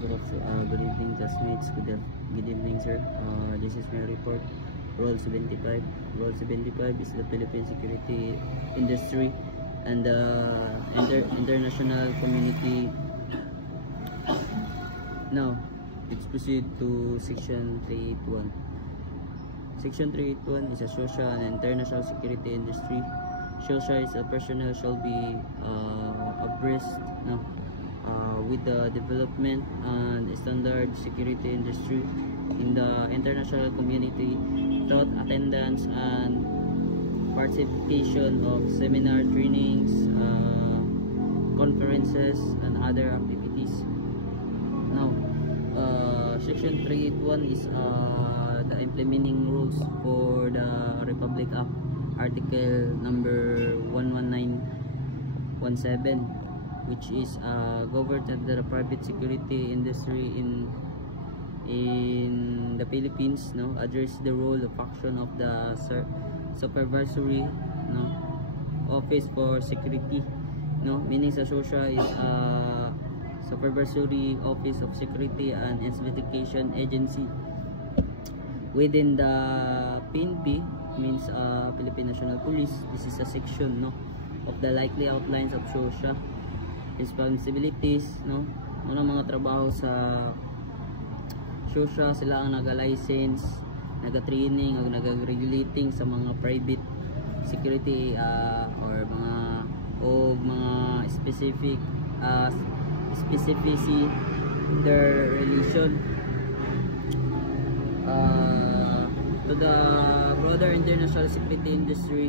Good evening, classmates. Good evening, sir. This is my report. Role 75. Role 75 is the Philippine security industry and the international community. Now, let's proceed to Section 381. Section 381 is a social and international security industry. Social is a personnel shall be abreast with the development and standard security industry in the international community through attendance and participation of seminar, trainings, conferences, and other activities. Now, Section 381 is the implementing rules for the Republic Act, Article number 11917, which is governed under the private security industry in the Philippines. Address the role of function of the supervisory office for security. Meaning sa SOSIA is supervisory office of security and investigation agency within the PNP, means Philippine National Police. This is a section of the likely outlines of SOSIA responsibilities. Mga trabaho sa SOSIA, sila ang naga-license, naga-training o naga-regulating sa mga private security or mga specific specificity their relation to the broader international security industry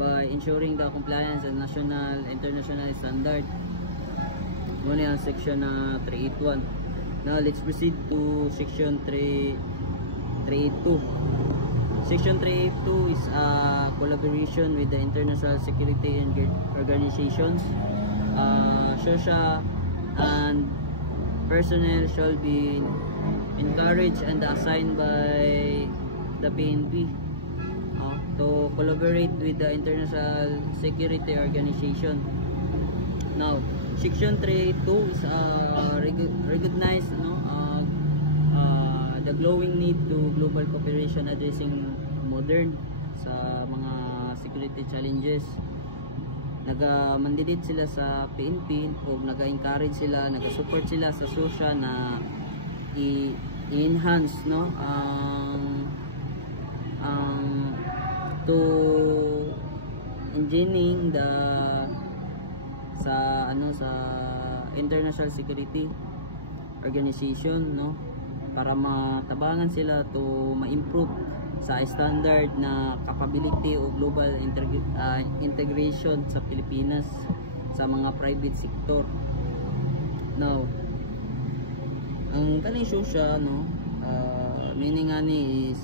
by ensuring the compliance and national international standard. Muna ang section 381. Now let's proceed to section 382. Section 382 is collaboration with the international security organizations. SOSIA and personnel shall be encouraged and assigned by the PNP to collaborate with the international security organization. Now, Section 382 is recognize the growing need to global cooperation addressing modern sa mga security challenges. Naga-mandate sila sa PNP o naga-encourage sila, naga-support sila sa SOSIA na i-enhance to engineering sa international security organization, para matabangan sila to ma-improve sa standard na capability o global integration sa Pilipinas sa mga private sector. Now, ang kaning SOSIA meaning ani is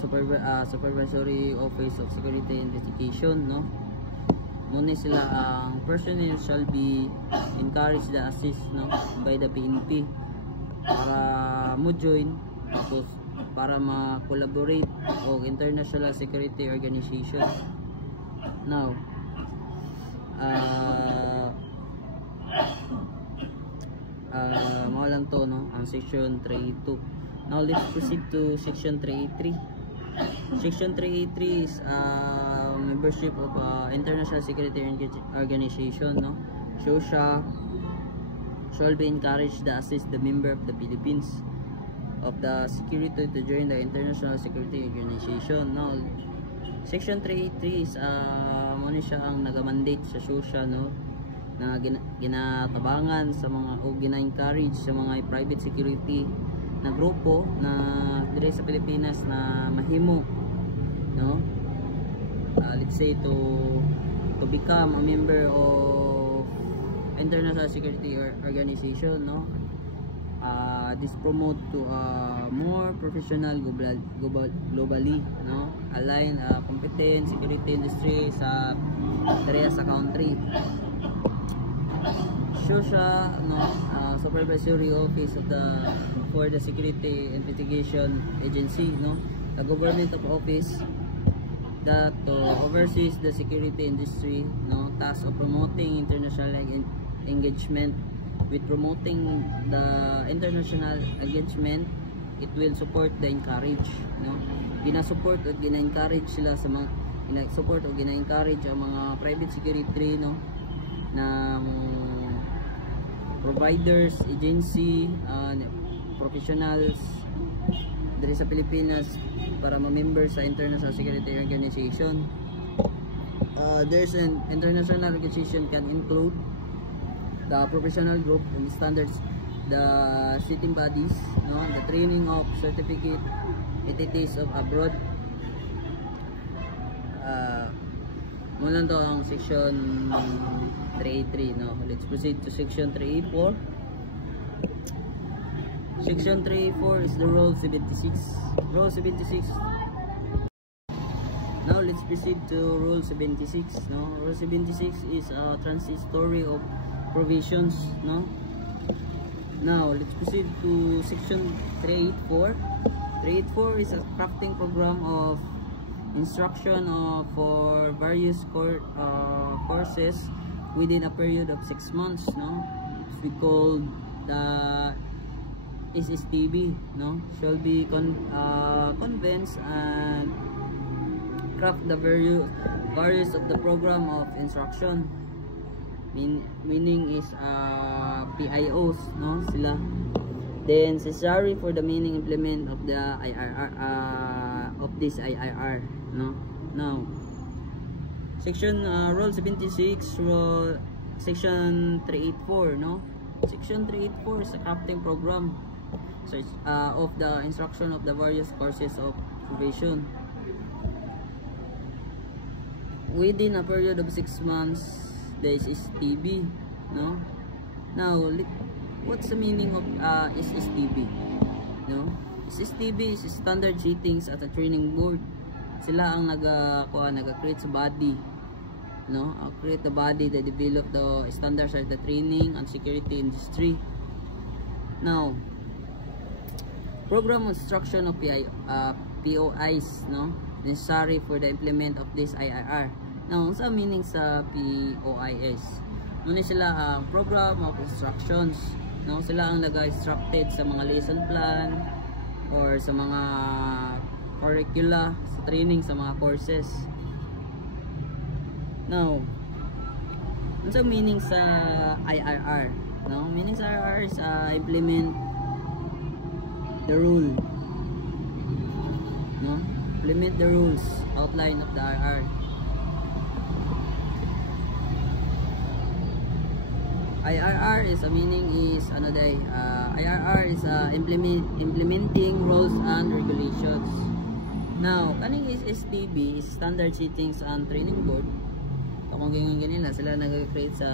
supervisory office of security investigation. Muna sila ang personnel shall be encouraged to assist by the PNP para mo join, tapos para ma-collaborate o international security organization. Now, mga lang to ang section 382. Now let's proceed to section 383. Section 383 is membership of international security organization. SOSIA shall be encouraged to assist the member of the Philippines of the security to join the international security organization. Now, section 383 is muna siya ang nagamandate sa SOSIA na ginatabangan sa mga o gina-encourage sa mga private security na grupo na dire sa Pilipinas na mahimo let's say to become a member of international security organization. This promote to more professional globally align competent security industry sa area sa country. SOSIA supervisory office of for the security investigation agency, a government of office that oversees the security industry, task of promoting international engagement with promoting the international engagement. It will support the encourage, no? Gina-support at gina-encourage sila sa mga gina-support o gina-encourage ang mga private security, no, na providers, agency, professionals diri sa Pilipinas para ma-member sa International Security Organization. There's an international organization can include the professional group and standards, the sitting bodies, no, the training of certificate entities of abroad. Muna to ang section 383, no. Let's proceed to section 384. Section 384 is the Rule 76. Rule 76. Now let's proceed to Rule 76, no. Rule 76 is a transitory of provisions, no. Now let's proceed to section 384. 384 is a crafting program of instruction for various courses within a period of 6 months, no. We call the SSTB, no. Shall be convinced and craft the various of the program of instruction. Meaning is PIOs, no, sila. Then necessary for the meaning implement of the IRR of this IRR, no. Now section Rule 76, section 384, no. Section 384 is a crafting program, so it's, of the instruction of the various courses of probation within a period of 6 months. This is SSTB, no. Now what's the meaning of SSTB, no? SSTB is standard settings at a training board. Sila ang naga-create sa body, no, create the body that develop the standards at the training and security industry. Now program instruction of POIs, no, necessary for the implement of this IRR. Now sa meaning sa POIs, muna sila program of instructions, no. Sila ang naga-instructed sa mga lesson plan or sa mga curricula, sa training, sa mga courses. Now ano sa meaning sa IRR, no? Meaning sa IRR is implement the rule, no. Implement the rules outline of the IRR. IRR is a meaning is IRR is implementing rules and regulations. Now kaning is STB is standard settings and training board. Kung ganyan sila nag-create sa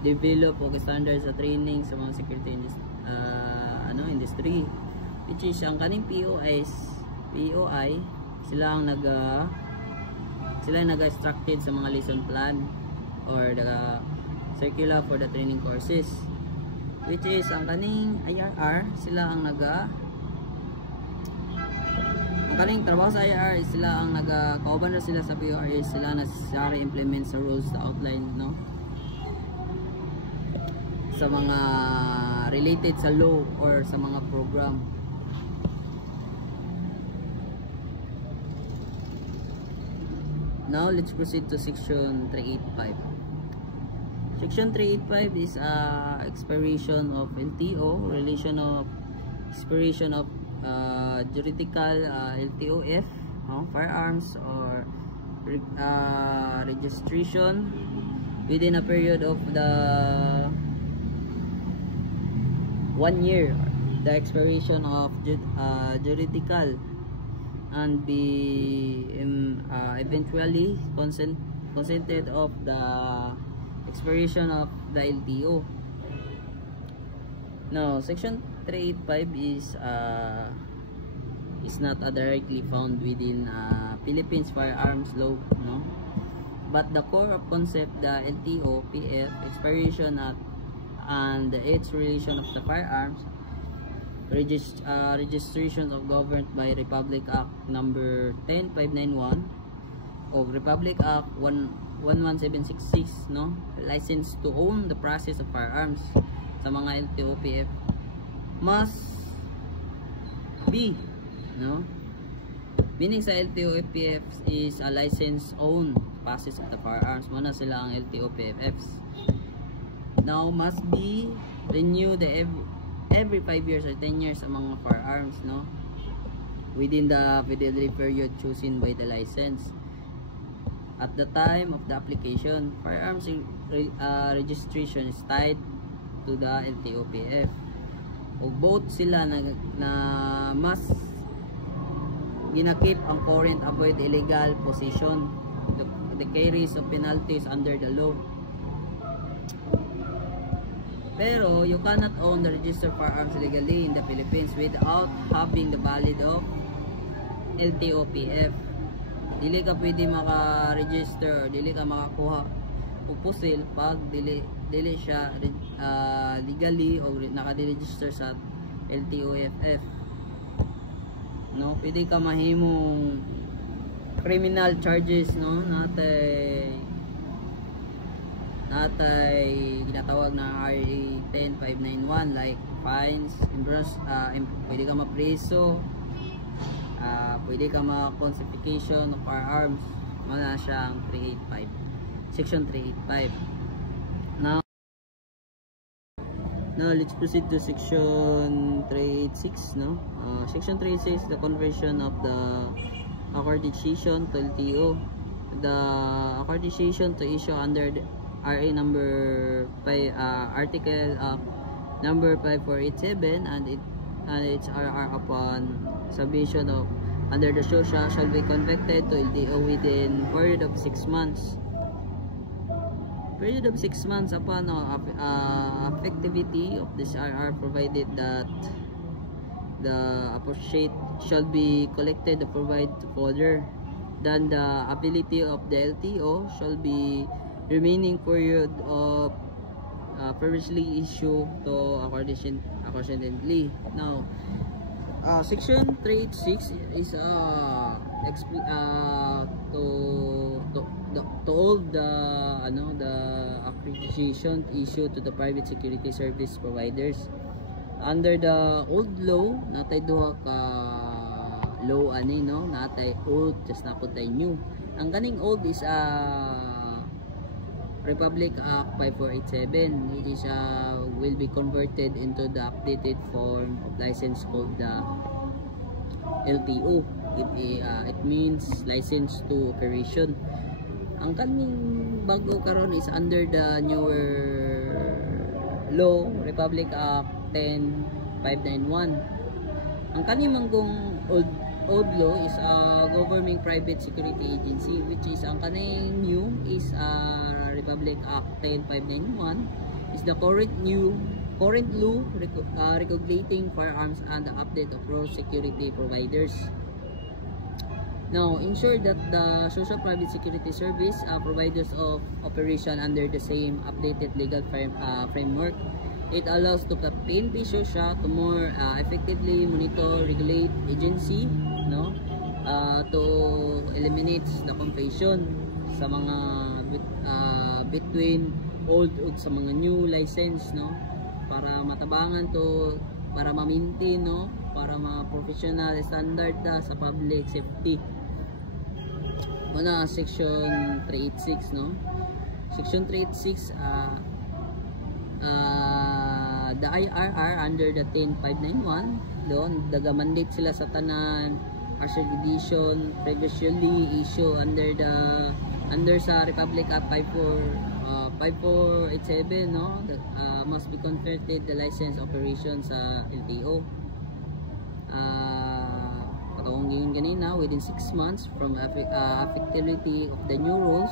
develop o standards sa training sa mga security industry, which is ang kaning POI sila ang nag-instructed sa mga lesson plan or the circular for the training courses, which is ang kaning IRR sila ang kaning trabaho sa IRR is sila ang kauban na sila sa POI, sila na necessary implement sa rules sa outline, no, sa mga related sa law or sa mga program. Now let's proceed to section 385. Section 385 is expiration of LTO, expiration of juridical LTOF, firearms or registration within a period of the 1 year, the expiration of juridical and be eventually consented of the expiration of the LTO. Now section 385 is not directly found within Philippines firearms law, no, but the core of concept, the LTO, PF, expiration at and its relation of the firearms registration of governed by Republic Act number 10591 of Republic Act 11766, no? License to own the process of firearms sa mga LTOPF must be, no? Meaning sa LTOPF is a license own process of the firearms. Muna sila ang LTOPFs. Now must be renewed every 5 years or 10 years ang mga firearms, no? Within the fidelity period chosen by the license. At the time of the application, firearms registration is tied to the LTOPF. O both sila na mas ginakip ang current avoid illegal possession, the carries of penalties under the law. Pero you cannot own the registered firearms legally in the Philippines without having the valid of LTOPF. Dili ka pwede maka-register, dili ka makakuha o pusil pag dili siya legally o naka-register sa LTOPF. No, pwede ka mahimong criminal charges, no, natay ginatawag na RA 10591 like fines, pwede ka mapreso, pwede ka ma-confiscation of firearms. Wala siyang 385, section 385. Now let's proceed to section 386, no? Section 386 is the conversion of the accreditation to LTO. The accreditation to issue under the RA number 5, article number 5487 and its RR upon submission of under the SOSA shall be convicted to LTO within period of 6 months. Period of 6 months upon effectivity of this RR, provided that the appropriate shall be collected to provide further than the ability of the LTO shall be remaining period of previously issued to accordingly. Now, section 386 is to hold the accreditation issued to the private security service providers. Under the old law, natay duha ka law ani, no? Natay old, just naputay new. Ang kaning old is Republic Act 5487, which is will be converted into the updated form of license called the LTO. It means license to operation. Ang kaming bago karon is under the newer law, Republic Act 10591. Ang kaning manggong old law is governing private security agency, which is ang kaning new is Republic Act 10591 is the current law regulating firearms and the update of law security providers. Now, ensure that the social private security service providers of operation under the same updated legal framework. It allows to the PNP SOSA to more effectively monitor, regulate agency, no, to eliminate the confusion sa mga between old ug sa mga new license, no, para matabangan to, para ma-maintain, no, para ma-professional standard sa public safety. Muna section 386, no, section 386 the IRR under the 10591 doon daga-mandate sila sa tanan accreditation previously issue under sa Republic Act 5487, no, that must be converted the license operation sa LTO. Katawang ganina within 6 months from effectivity of the new rules.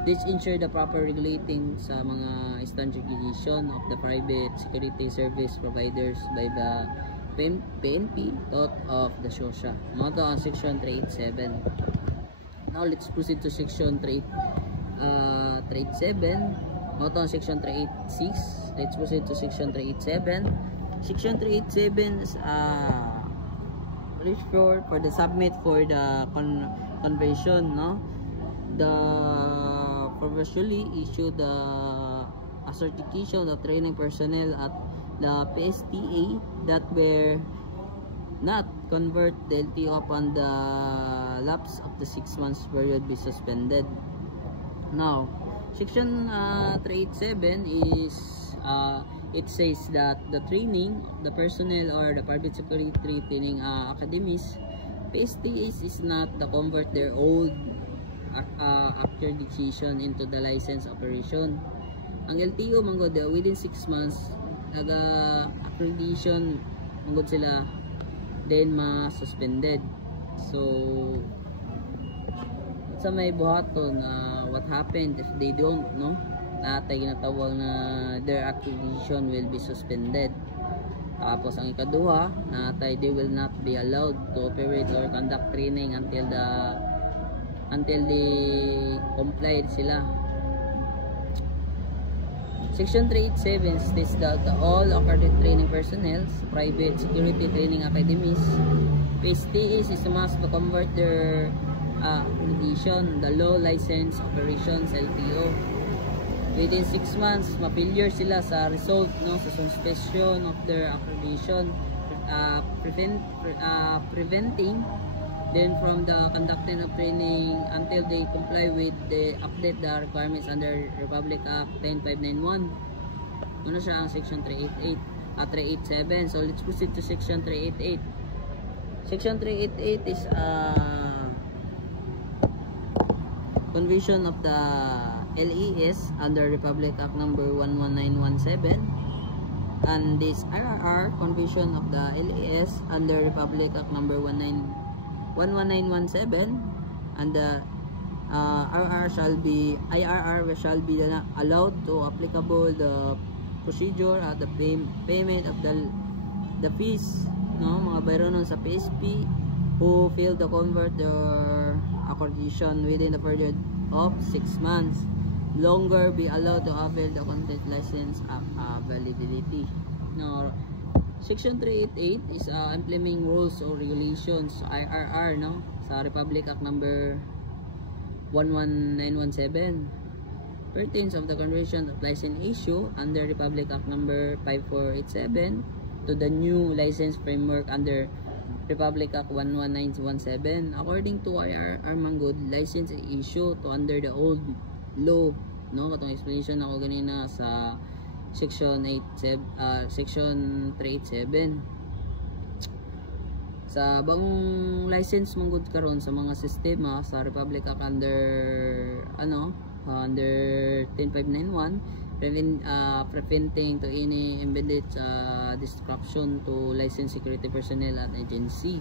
This ensure the proper regulating sa mga standardization of the private security service providers by the PNP thought of the SOSA. Mga ang section 387. Now let's proceed to section 387. Mga ang section 386. Let's proceed to section 387. Section 387 is for the submit for the conversion, no, the previously issued a certification of training personnel at the PSTA that were not convert the LTO upon the lapse of the 6 months period be suspended. Now, Section 387 is it says that the training, the personnel or the private security training academies, PSTAs is not to convert their old accreditation into the license operation. Ang LTO manggod within 6 months accreditation manggod sila then ma-suspended. So sa may buhaton what happened if they don't, no? Natay ginatawag na their accreditation will be suspended. Tapos ang ikaduha, natay they will not be allowed to operate or conduct training until they comply sila. Section 387 states that all accredited training personnel, private security training academies, PSTAs is must to convert their accreditation, the law license operations LTO. Within 6 months, ma-failure sila sa result, no, sa suspension of their accreditation, preventing them from the conducting of training until they comply with the update the requirements under Republic Act 10591. Ano siya ang Section 388 at 387. So let's proceed to Section 388. Section 388 is conversion of the LES under Republic Act number 11917, and this IRR conversion of the LES under Republic Act number 11917, and the IRR shall be allowed to applicable the procedure at the payment of the fees, no, mga bayronon sa PSP who fail to convert their accreditation within the period of 6 months longer be allowed to avail the content license validity. Now, Section 388 is implementing rules or regulations IRR, no, sa Republic Act number 11917 pertains of the conversion of license issue under Republic Act number 5487 to the new license framework under Republic Act 11917. According to IRR manggod, license issue to under the old law, no, katong explanation ako ganina sa Section 387. Sa bagong license manggod karon sa mga sistema sa Republic Act under under 10591, preventing to any embedded destruction to licensed security personnel at agency.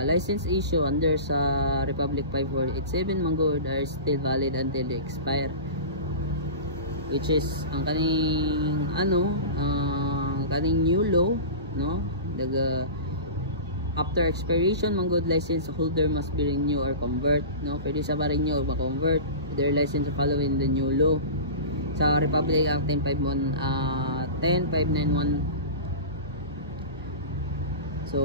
License issue under sa Republic 5487 manggod are still valid until they expire, which is ang kaning kaning new law, no, after expiration manggod license holder must be renew or convert, no, pwede sa renew or ma-convert their license following the new law sa Republic Act 10591. So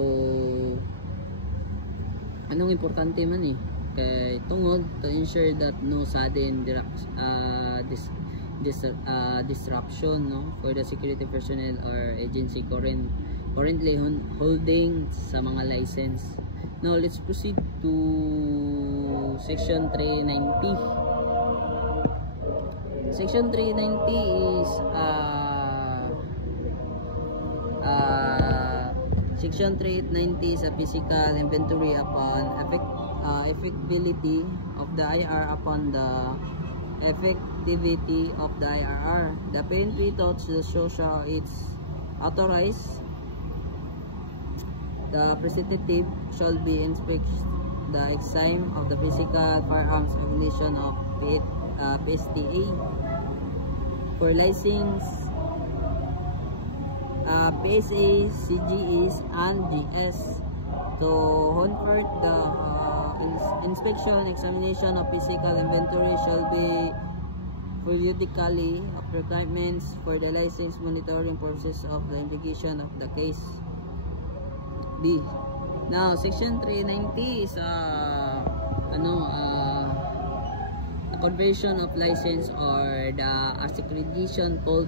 anong importante man kay tungod to ensure that no sudden disruption, no, for the security personnel or agency currently holding sa mga license. Now let's proceed to Section 390. Section 390 is Section 390 is a physical inventory upon effectability of the IRR upon the effectivity of the IRR. The PNP touch the social it's authorized. The representative shall be inspect the exam of the physical firearms regulation of PSTA for license PSA, CGEs, and GS to convert the inspection examination of physical inventory shall be periodically of requirements for the license monitoring process of the investigation of the case. B. Now, Section 390 is the conversion of license or the accreditation called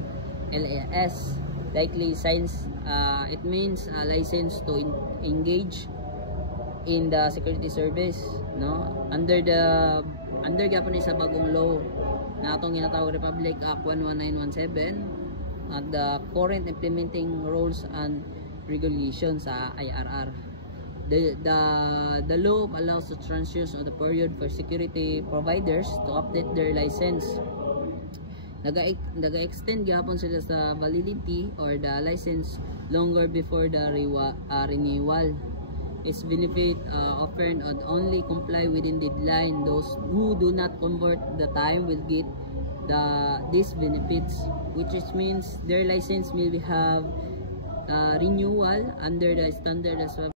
LAS. Likely signs, it means a license to engage in the security service, no, under Japanese sa bagong law na atong ginatawag Republic Act 11917 at the current implementing rules and regulations sa IRR. The law allows the transfers of the period for security providers to update their license. Naga-extend gapon sila sa validity or the license longer before the renewal. Its benefit often and only comply within deadline. Those who do not convert the time will get these benefits, which means their license will have renewal under the standard as well.